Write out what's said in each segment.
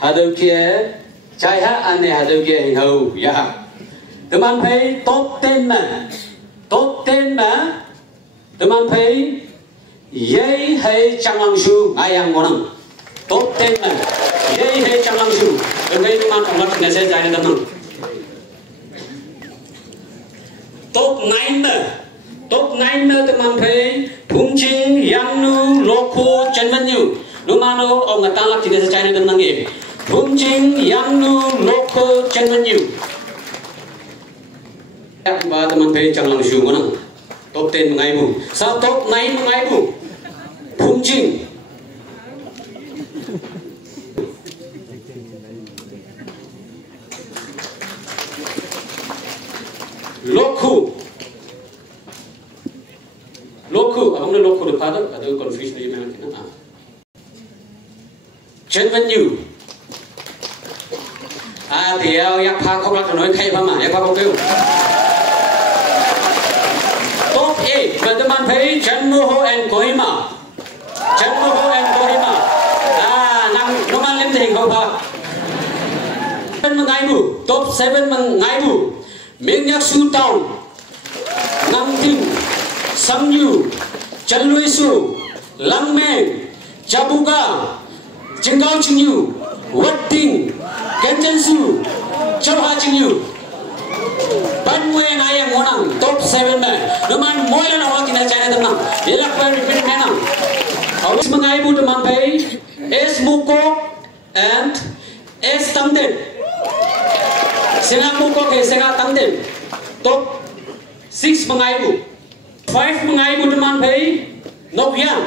Hadau kia chai ha ane hadau kia hình hầu ya. Tụi mình phải tốt tên mà tụi mình phải giấy hay chẳng lăng su ai ăn ngon tốt tên mà giấy hay chẳng lăng su tụi mình ăn ông lắc nhà xe dài này tụi tốt nine mà tụi mình phải phung chinh yang nu loko chân văn nhiều đúng mà nó ông người ta lắc nhà xe dài này tụi mình phung chinh yang nu loko chân văn nhiều và tụi mình phải chẳng lăng su ngon tốt tên ngày bu sao tốt nine ngày bu phung chinh Loku, abang ni loku depan tu, ada confuse lagi memang kena. Chen Wen Yu, tiao yak phá khóc lắc nói khay phá mà yak phá khóc kêu. Top 8, và tụi mình thấy Chen Mu Ho and Kohima, nằm nó mang lên hình không phá. Chen Mu Ngai Bu, top 7 Mu Ngai Bu. Menyak Su Town, Nam Ting, Sam Yu, Chan Lui Su, Lang Meng, Chabuga, Chingao Ching Yu, Wat Ting, Kenchen Su, Chau Ha Ching Yu. Ban Mue Ngayang Monang, top 7 man. Naman more than all in China Tamang. Yelak Pari Pin Manang. Always Mangai Bu Tamang Pay, S Muko and S Tamden. Senga muko ke senga tangden top 6 mengai bu 5 mengai bu teman pay nok yang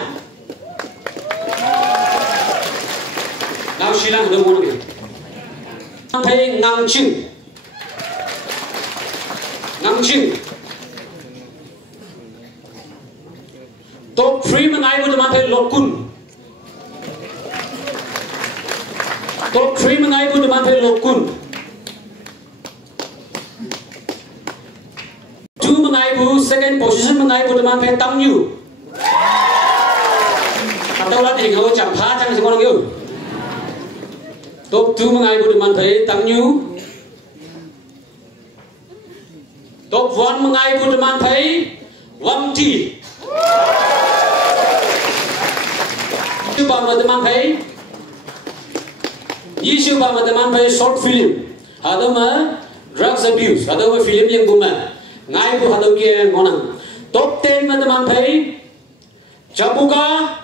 now silang do mo ni pay ngang ching top 3 mengai bu teman pay lokun top 3 mengai bu teman pay lokun second position mengai bu teman pay Tam Yu atau lah ting ho cham pha chang semua orang top 2 mengai bu teman pay Tam Yu top 1 mengai bu teman pay Wang Ti tu ba ma teman pay isu ba ma teman pay short film ada ma drugs abuse ada ma film yang guma ngai bu hadau kia ngonang top 10 man teman pay Chabuga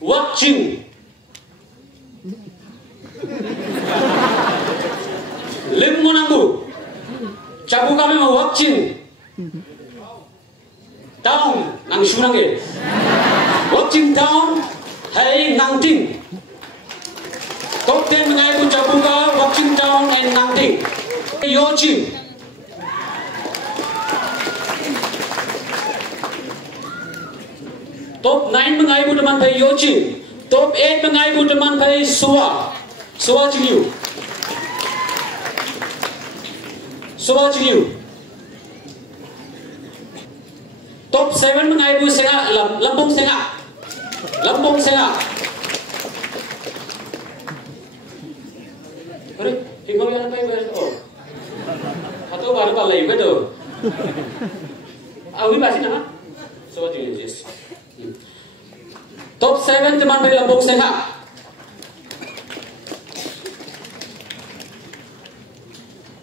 watching lim ngonang bu Chabuga memang watching town nang sunang ke watching town hai nang ting top 10 ngai bu Chabuga watching town and nang ting yo ching top 9 mengai bu teman pay Yochin, top 8 mengai bu teman pay Suwa Chinyu, top 7 mengai bu Senga Lampung Senga, Hari, hingga yang apa yang oh, atau baru balai betul, awi pasti nama, Suwa Chinyu yes. Top 7 teman pay Lampung Senga.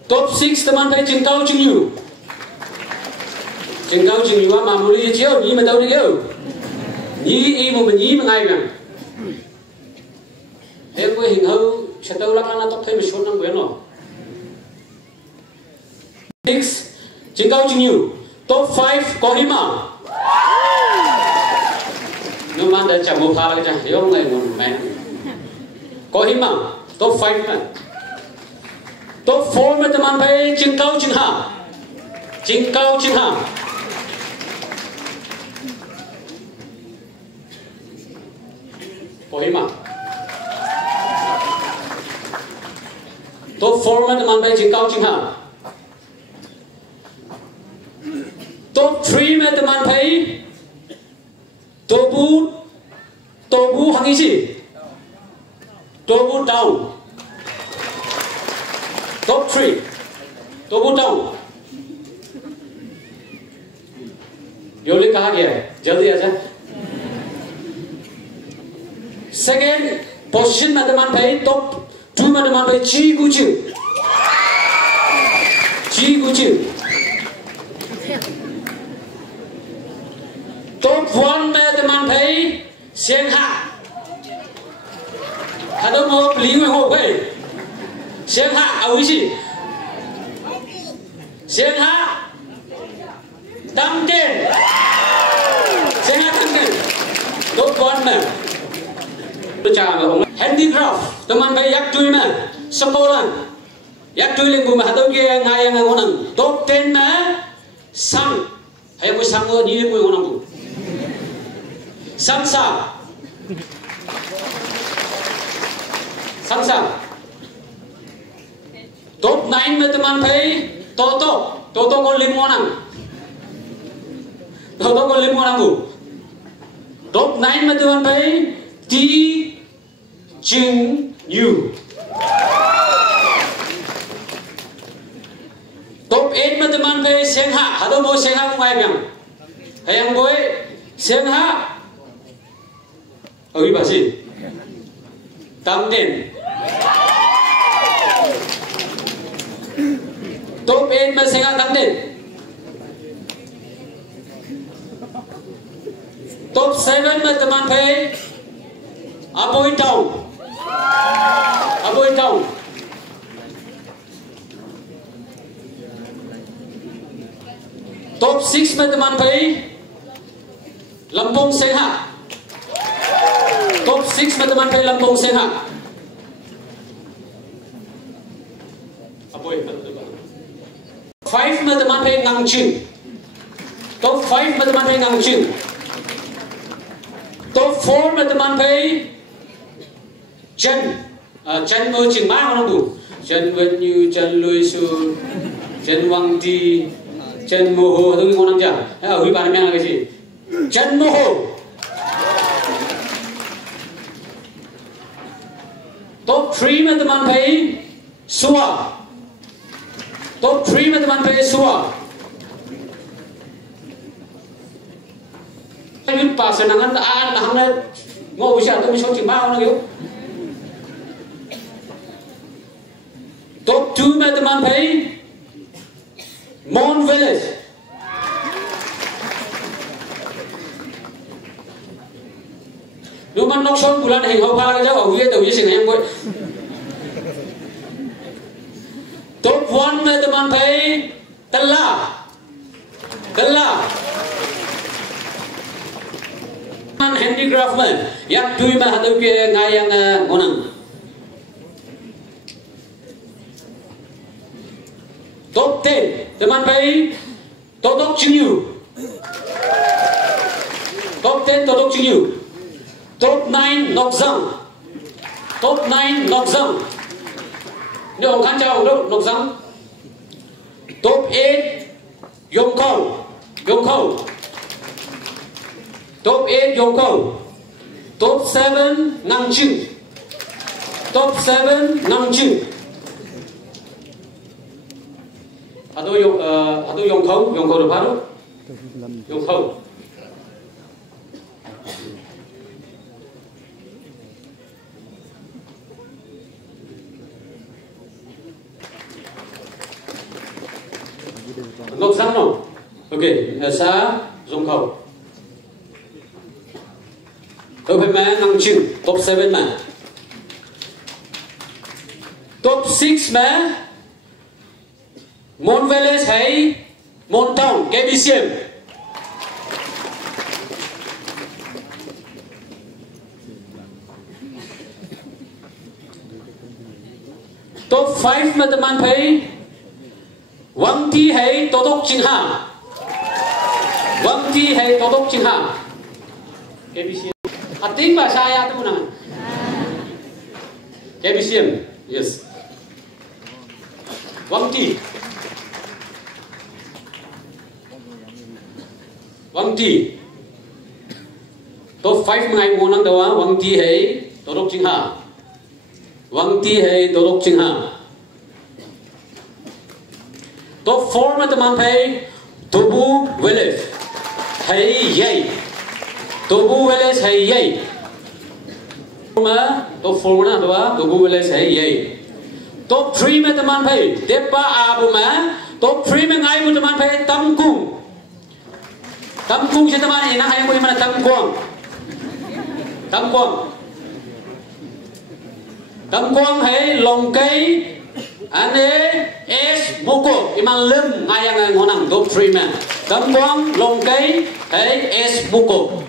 Top 6 teman pay Chingkau Chingyu. Mamuli chiêu ni mà đâu đi kêu. Ni i một ni mà ngay mà. Em có hình hậu sẽ đâu lắc lắc top thấy một số năm quen rồi. 6 Chingkau Chingyu. Top 5 Kohima. Nếu mà để chạm một pha là cái gì này một mẹ Kohima top 5 mà top 4 mà teman pay Chingkau Chingha Kohima top 4 mà teman pay Chingkau Chingha top 3 mà teman pay Tobu Hangisi Tobu Tobu down. Top 3. Tobu down. योली कहा गया है जल्दी आजा second position में दमान भाई टॉप 2 में दमान भाई ची गुचू टॉप 1 में दमान भाई सेंहा हदो मो ली में हो गए सेंहा अविशी सेंहा Tamken, Sengat Tamken, top 1 में, handicraft, teman bayi yak tui में, sekolah, yak tui lingku में, hatau ke ngayang ngonang, top 10 में, sang, ayam ku sang ni lingku ngonang ku, sang, top 9 में teman bayi, toto ko lim ngonang. Toto ko lim orang bu. Top 9 में teman भाई T Jing Yu. Top 8 में teman भाई Sengha. Hado mau Sengha ku ngai yang. Hayang boy Sengha. Oi basi. Tamden. Top 8 में Sengha Tamden. Top 7 में teman भाई Aboy Town. Top 6 में teman भाई Lampung Sengha. Top 6 में teman भाई Lampung Sengha. Aboy 5 में teman भाई Ngangjing. Top 5 में teman भाई Ngangjing. Top 4 में teman भाई Chen mơ chừng má không đủ Chen Vân Như Chen Lôi Su Chen Wang Ti Chen Mô Hồ tôi ngon lắm chưa ở huy bàn là cái gì Chen Mô Hồ. Top 3 में teman भाई Sua. Top 3 में teman भाई Sua. Yun pa sa nangan aan na hangna ngo siya to misong timbaw na yun. Top 2 में teman भाई Mon Village. Luman nok son bulan heng hau pala ka jaw wiye to wiye sing heng boy. Top 1 में teman भाई Tella. Handicraft में yak tui में hatau ke ngayang ngonang. Top 10 teman भाई Totok Chinyu. Top 10 Totok Chinyu. Top 9 Nokzang. Ni orang kan jauh tu Nokzang. Top 8 Yongkau. Top 8 Yongkau. Top 7 Nangjing. Aduh Yongkau tu baru. Yongkau. Nokzang no. Okay, sa Yongkau. Top 5 में Nangjing, top 7 में. Top 6 में Mon Village है Mon Town, KBCM. Top 5 में teman भाई Wang Ti है Totok Chingha. KBCM. Ating bahasa saya tu mana? KBCM, yes. Wang Ti. Top 5 mengai monang dawa Wang Ti hai Totok Chingha. Wang ti hay dolok ching ha. Top 4 mà teman pay Tobu Village hay yay. Tobu Village hay yay. Mà top 4 na doa Tobu Village hay yay. Top 3 mà teman pay Depa Abu mà top 3 mà ngai bu teman pay Tam Kung. Tam Kung si teman ina hay mo mana Tam Kuang. Tam Kuang. Tam Kuang hay long cây ane es buko imang lem ngayang ngonang top 3 man. Tam Kuang long cây hay es buko.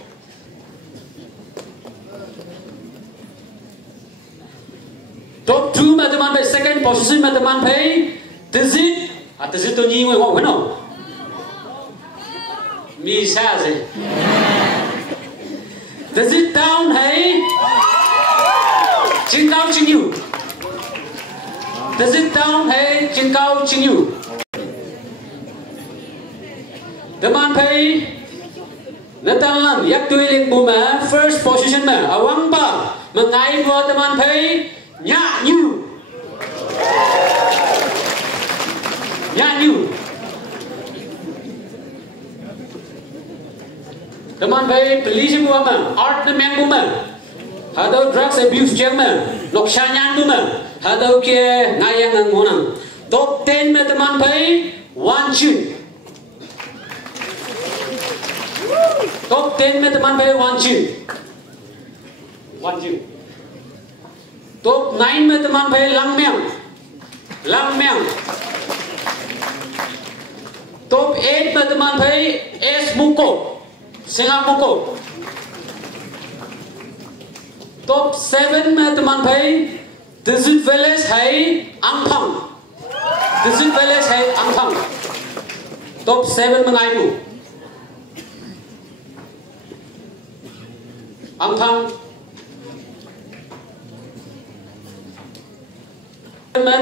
Top 2 mà teman pay second position mà teman pay Tizit Tizit tu nyi ngoi ngok kan no mi sa gì Tizit down hay Chính cao chính yêu. Does it down hay chính cao chính yêu. Teman pay Natalan yak tui ling buma first position ma awang ba mengai buat teman pay nya new. Nya new. Teman pay police buma ma art na meng buma. Hadau drugs abuse jeng ma loksha nyan buma. Hadau kia ngayang ang ngonang. Top 10 ma teman pay one chin. Top 10 में teman pay one chin. Top 9 में teman pay lang meang. Top 8 में teman pay es muko, singa muko. Top 7 में teman pay Desert Village hai angpang. Top 7 mengai bu. Angpang.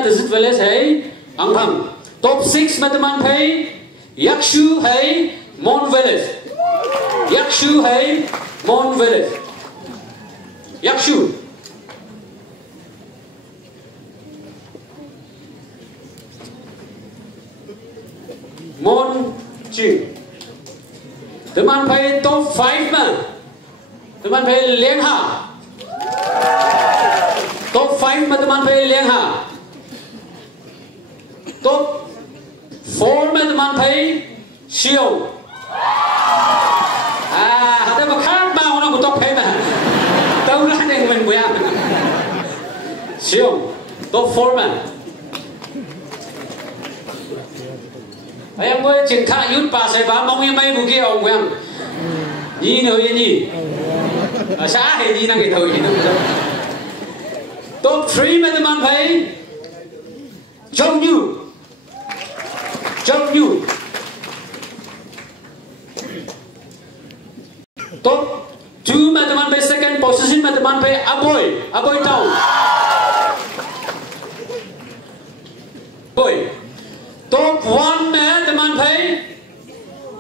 Desert Village hai angpang. Top 6 में teman pay Yakshu hai Mon Village. Yakshu. Mon Ching. Teman pay top 5 mà. Teman pay Liang Ha. Top 5 mà teman pay Liang Ha. Top 4 mà teman pay Siêu. Hãy mà khác bao nó một top 5 mà. Tao ra đây mình bùi ăn. Siêu. Top 4 mà. Em ơi chừng khá yút bà sẽ bá mong em bay bù kia ông quen. Nhìn nữa yên nhỉ. Ở xã thì đi năng cái thời gì nữa. Top 3 mà teman pay Trong Như. Top 2 mà teman pay second position mà teman pay Aboy Town. Top 1 mà teman pay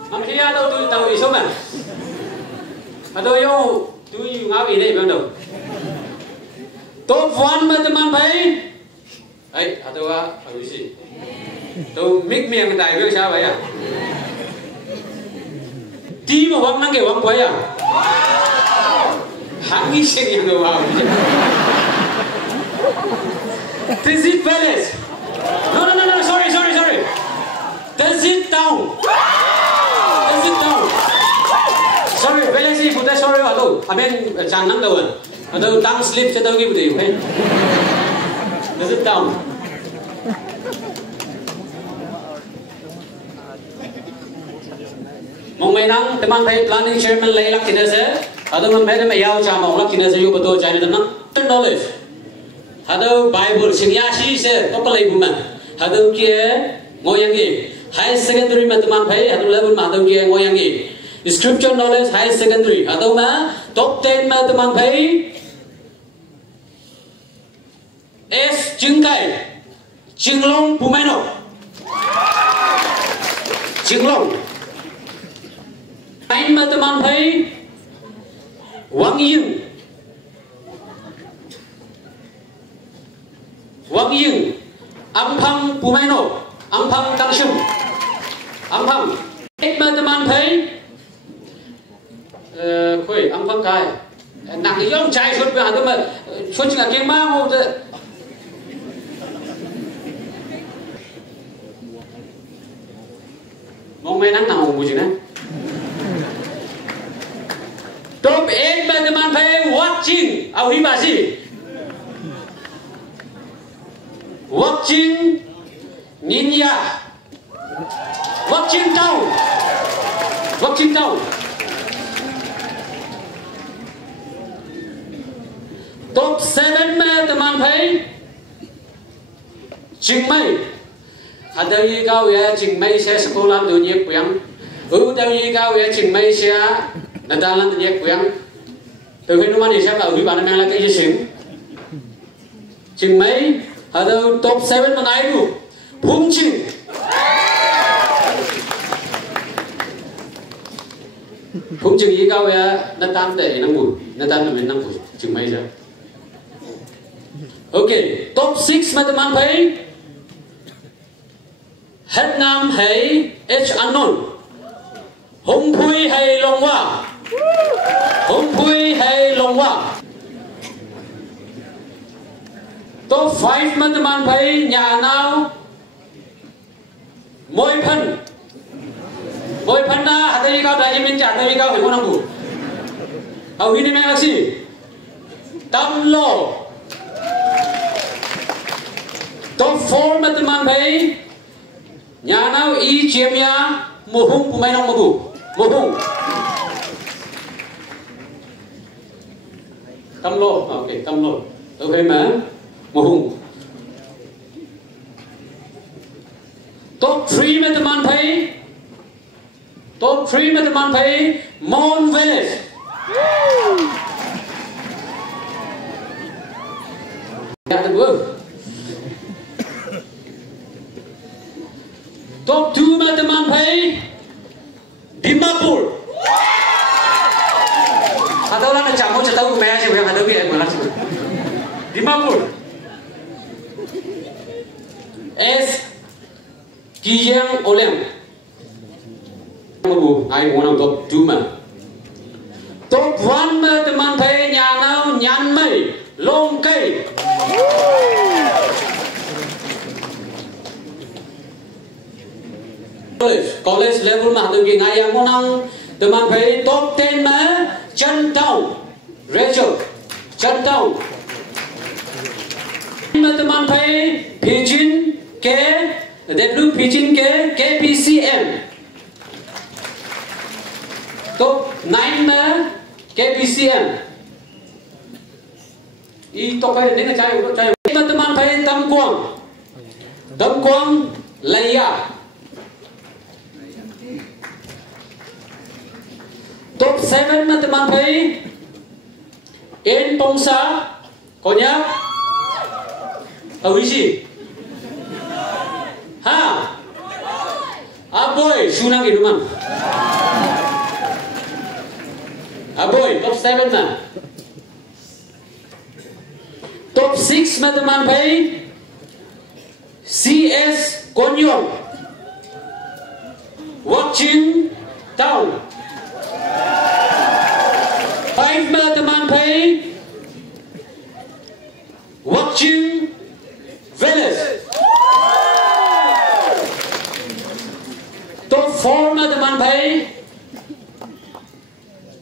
Mang kia đâu tôi tàu ý số mà. Tôi yêu tôi ngáo ý đây bên đầu. Top 1 mà teman pay ấy tôi à cái gì tôi mix miệng tài việc sao vậy à tí mà vắng năng cái vắng quấy à hắn nghĩ xem những người vào Desert Village no sorry Desert Town sorry Village gì phụ sorry vào tôi à bên chẳng nắng đâu à tôi tăng slip cho tôi cái gì vậy Desert Town. Mong may nang teman pay planning chairman lay lak tinase. Hado man pay may yaw cha mong lak tinase yu betul China tenang. Knowledge. Hado Bible singyasi se topalay buman. Hado kia ngoyangi. High secondary ma teman pay hado level ma hado kia ngoyangi. Scripture knowledge high secondary. Hado ma top 10 ma teman pay es Jingkai Jinglong Pumeno Jinglong 9 mà teman pay Wang Ying Wang Ying, Ampang Pumaino, Ampang Tangshum, Ampang. Eight mà teman thấy, khơi Ampang cái, nặng cái ông trai suốt bây giờ mà suốt chỉ là cái má không thôi. Mong mấy nắng nào ngủ chứ nè. Top 8 mà teman thấy watching, ao hi bà gì? Watching Ninja, watching down, watching down. Top 7 mà teman thấy Ching Mei. Ada yi kau ya Ching Mei saya sekolah dunia puyang. Ada yi kau ya Ching Mei saya nadalan dunia puyang. Từ khi nó mang đi xem ở bạn mang lại cái gì xíu. Ching Mei ada top 7 mengai tu. Phung Ching. Phung Ching yi kau ya nadalan để năng bùi, nadalan để năng bùi Ching Mei sao. Okay, top 6 mà teman thấy hết nam hay H unknown. Hồng Pui hay Long Hoa. Hồng Pui hay Long Hoa. Top 5 mà teman thấy nhà nào Môi Phân. Môi Phân na hạt đi cao đại mình trả đi cao phải có năng bù. Hầu như này là gì? Tam Lô. Top 4 mà teman thấy nhà nào y chiếm ya mùa hung của mấy nông mùa hung Cam Lô, ok Cam Lô, ok mà mùa hung. Top 3 mà teman thấy top 3 mà teman thấy Mon Village. Ya tegur. Top 2 mà teman thấy Dimapur. Atau lah nak campur cerita aku meh sih, yang ada biar malas. Dimapur. S Kijang Olem. Mabu, ai muốn top 2 mà. Top 1 mà teman thấy nhà nào Nhan Mei, Long Cây. College level mà tôi nghe ngay món ăn teman thấy top 10 mà Chân Town, Rachel, Chân Town. Mà teman thấy Pidgin ke, W Pidgin ke KPCM. Top 9 mà KPCM. I top cái này cái trái. Mà teman thấy Tâm Quang, Laya. Top 7 mà teman thấy In Pongsa, Konyak. Tahu isi? Ha? Aboy, sunang inuman. Aboy, top 7 mà. Top 6 mà teman thấy CS Konyak. Watching Town. 5 mà teman thấy Watching Village. Top 4 mà teman thấy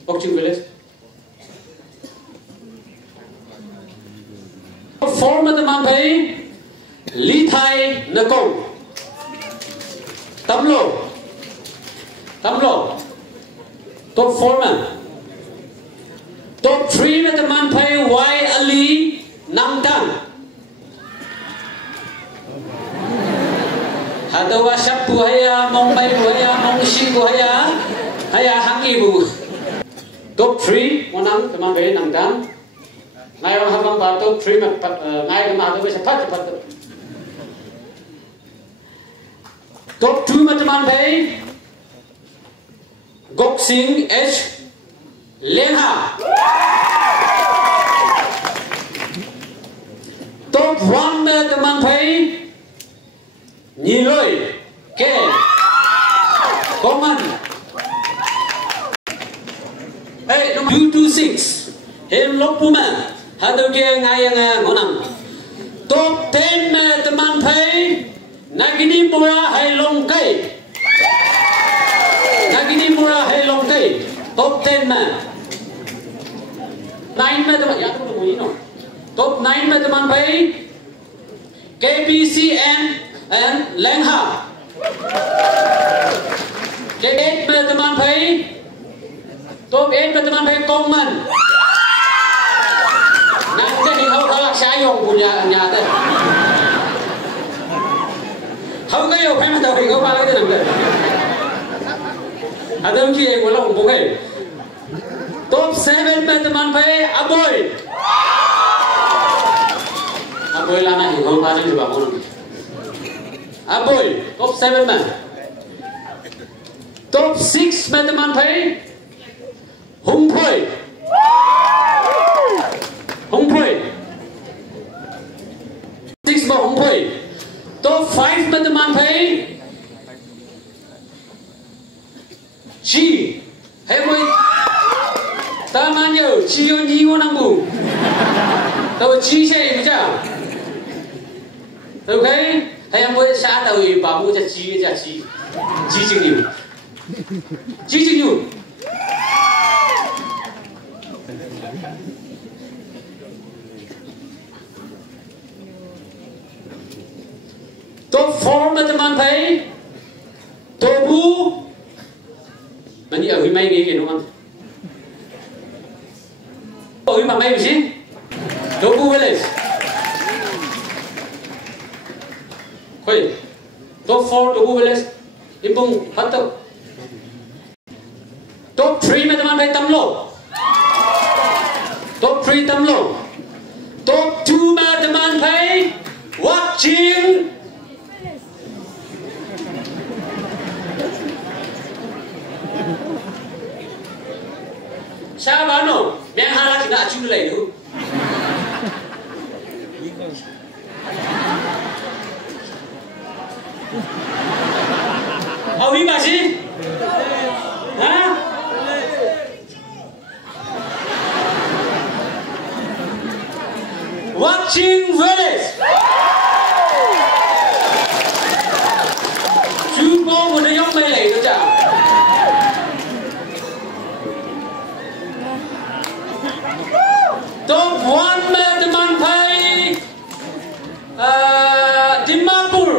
Watching Village. Top 4 mà teman thấy Lý Thái Nơ Công. Tâm Lô. Top 4 mà. Top 3 mà teman thấy Y Ali Nam Tang. Atau WhatsApp buaya, mong bay buaya, mong si buaya, haya hangi bu. Top 3 monang teman thấy Nam Tang. Ngay orang habang ba top 3 mà ngay mà tôi sẽ phát. Top 2 mà teman thấy Gok Sing H Liên Hà. Top 1 mà tụi mình phải nhìn rồi kê có mình hey 226 hem lốc puma hạt đầu kia ngay yang ngon nằm top 10 mà tụi mình phải nagini mura hay long cây nagini mura hay long cây top 10 mà 9 mà tụi mình top 9 mà tụi mình phải KPCN and Lengha. Top 8 mà tụi mình phải top 8 mà tụi mình phải công mình. Nãy cái hình hậuเขารักษาโยงปุญญาเต้เขาก็อยู่ให้มันตัวเองเขาบ้างก็ได้หนังเลยอาจจะที่เองวันละผมบอกให้ top 7 mà tụi mình phải aboy aboy là này không bao nhiêu bảo không aboy top 7 mà top 6 mà tụi mình phải hung phơi hung phơi 6 mà hung phơi top 5 mà tụi mình phải chi hay quay ta mang nhiều chi yo nhiều năng bù tao chi xe bây giờ ok hay em mới xã tao bảo mua cho chi chừng nhiều top 4 mà tụi mình thấy tobu mà đi ở cái máy gì đúng không ở mà máy gì tobu village coi top 4 tobu village impung phát tao top 3 mà tụi mình phải tâm lộ top 3 tâm lộ top 2 mà tụi mình phải watching sao bạn nó miếng hai lá thì đã chịu lấy được ông đi bà gì hả watching village chú bố một đứa nhóc mày lấy được chả top 1 mà tụi mình phải Dimapur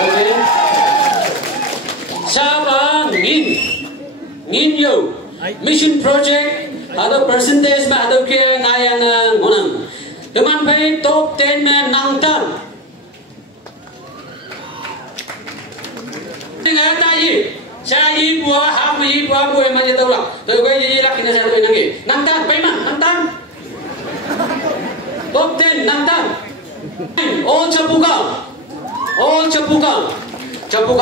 ok sao ba nghìn nhiều mission project atau percentage mà atau kia ngay yang ngon tụi mình phải top 10 mà năng tâm dengan tayi saya buah hamu buah macam tu lah tu kau jadi laki nak saya tu nanti nantan payment nantan top 10 nantan all capuka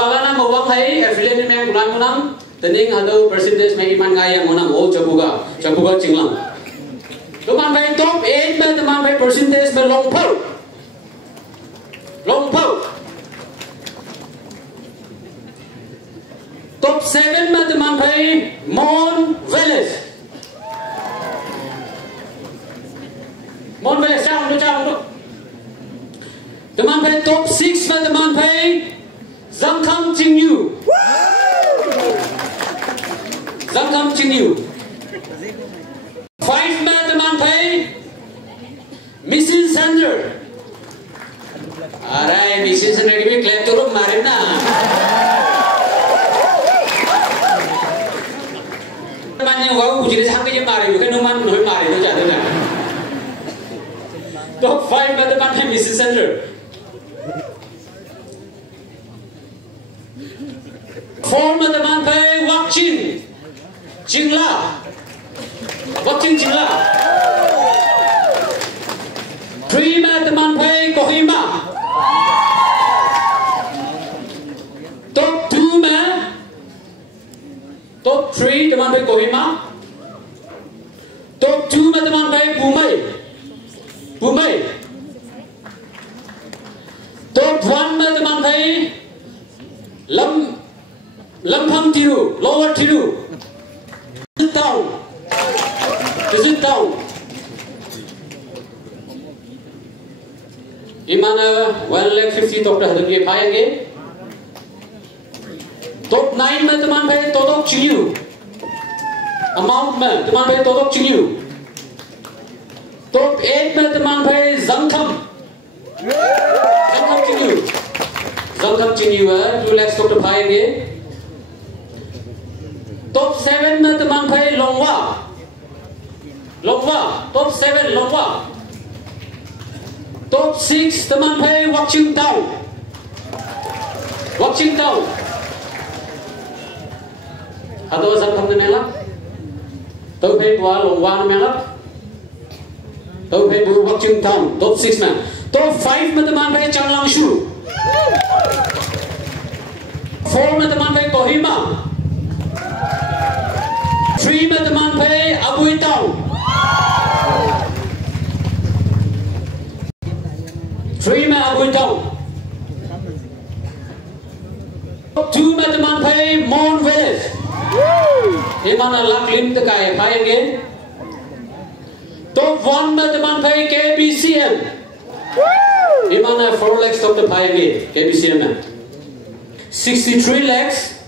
lah nama orang hai affiliate ni memang bulan enam tening atau percentage memang iman gaya enam all capuka cinglang teman baik top 8 teman baik percentage melongpau top 7 mà tụi mình phải Mon Village sao không được tụi mình phải top 6 mà tụi mình phải Zamkham Chingyu 5 mà tụi mình phải Mrs. Sander đây Mrs. Sander cái biết lên turun marim na yang wau jadi sampai je mari bukan numan noi mari tu jadi lah top 5 pada mana Mrs. Center 4 pada mana watching Jingla 3 pada mana Kohima top 2 pada Top 3 teman pay Kohima. Top 2 teman pay Bumai. Top 1 teman pay Lampang Tiru, Lower Tiru. Visit town. Imana 150 top dah dengan payange. Top 9 में teman भाई Totok Chiliu. Amount में teman भाई Totok Chiliu. Top 8 में teman भाई Zangkham Chiliu है 2 lakhs top dah पाएंगे. Top 7 में teman भाई Longwa. Top 7 Longwa. Top 6 teman भाई Watching Town. Atau Zangkham na melak, tau pay buah Longwa na melak, tau pay buah Watching Town. Top 6 man. Top 5 में teman pay Changlangshu. 4 में teman pay Kohima. 3 में teman pay Abui Town. 3 में Abui Town. Top 2 में teman pay Mon Village. Di mana Laklim terkaya payange. Top 1 में teman pay KBCM. Di mana 4 lakhs top terpayange KBCM में. 63 lakhs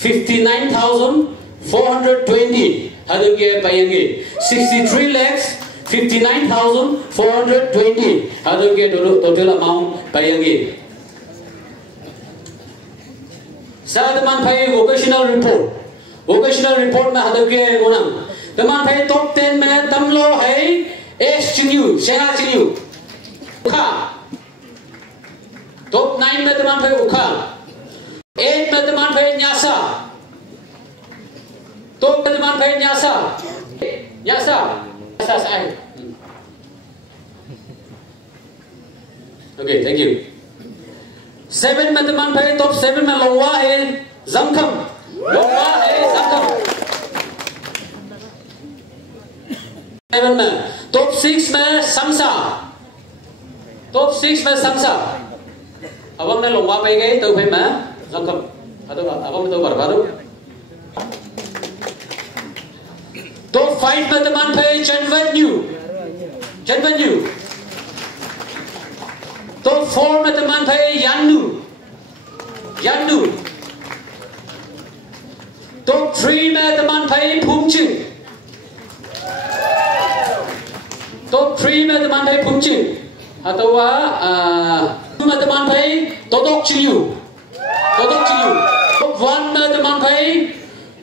59,420 hadul ke payange. 63 lakhs 59,420 hadul ke total amount payange. Sa teman pay vocational report में hadul ke gunang. Teman pay top 10 में tamlo hai Senga Chiniu. Ukha. Top 9 में teman pay Ukha. 8 में teman pay Nyasa. Top teman pay Nyasa saya. Okay, thank you. 7 में teman pay top 7 में Longwa hai Zangkham. 7 में top 6 में Samsa. Abang ने Longwa pay gay tau pay में Zangkham. Atau abang tahu baru. Top 5 में teman pay Chenven New. Top 4 में teman pay Yannu. Top 3 में teman pay Phumching. Atau में teman pay Totok Chiliu. Top 1 में teman pay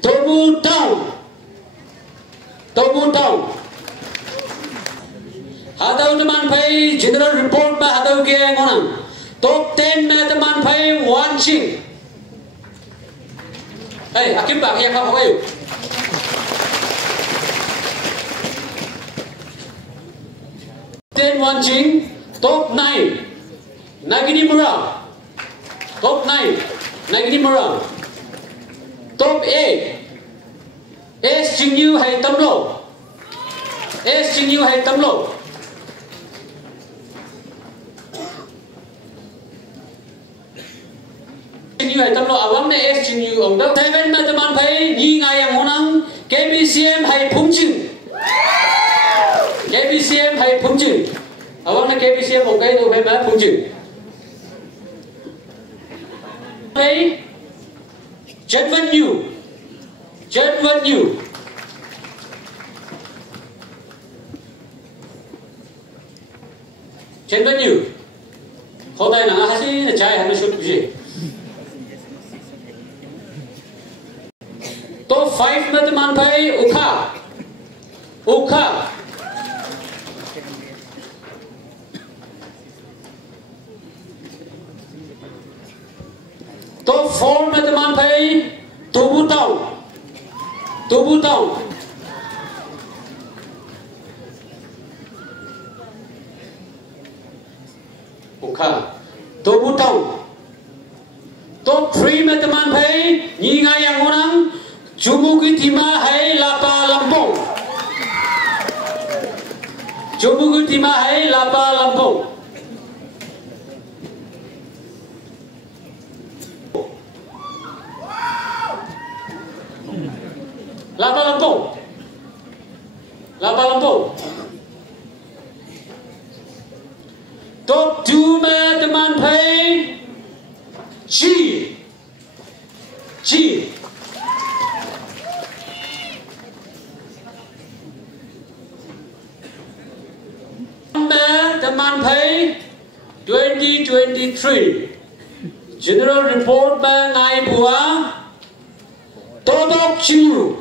Tobu Town. Atau teman pay general report में atau के ngonang. Top 10 में teman pay Wanching. Akim ba kaya kau kayu. Wanching. Top 9 Nagini Mura. Top 8 S Jingyu hay Tamlo. Awam ne S Jingyu ông đó. 7 में teman pay Nyi Ngai yang ngonang KBCM hay Phumching. Awam ne KBCM ông cái đâu phải mà Phumching. Pay Chenven New. Hôm nay là ai xí trái hay nó sụt gì? Top 5 में teman pay Ukha. Top 4 में teman pay Tobu Town. Tobu Town. Top 3 में teman pay Nyi Ngai yang ngonang Jumugutima hai Lapa Lampung. Jumugutima hai Lapa Lampung. Lapa Lampung. Lapa Lampung. Top 2 में teman pay G. Teman pay 2023 General Report में ngai bua Todok Chu.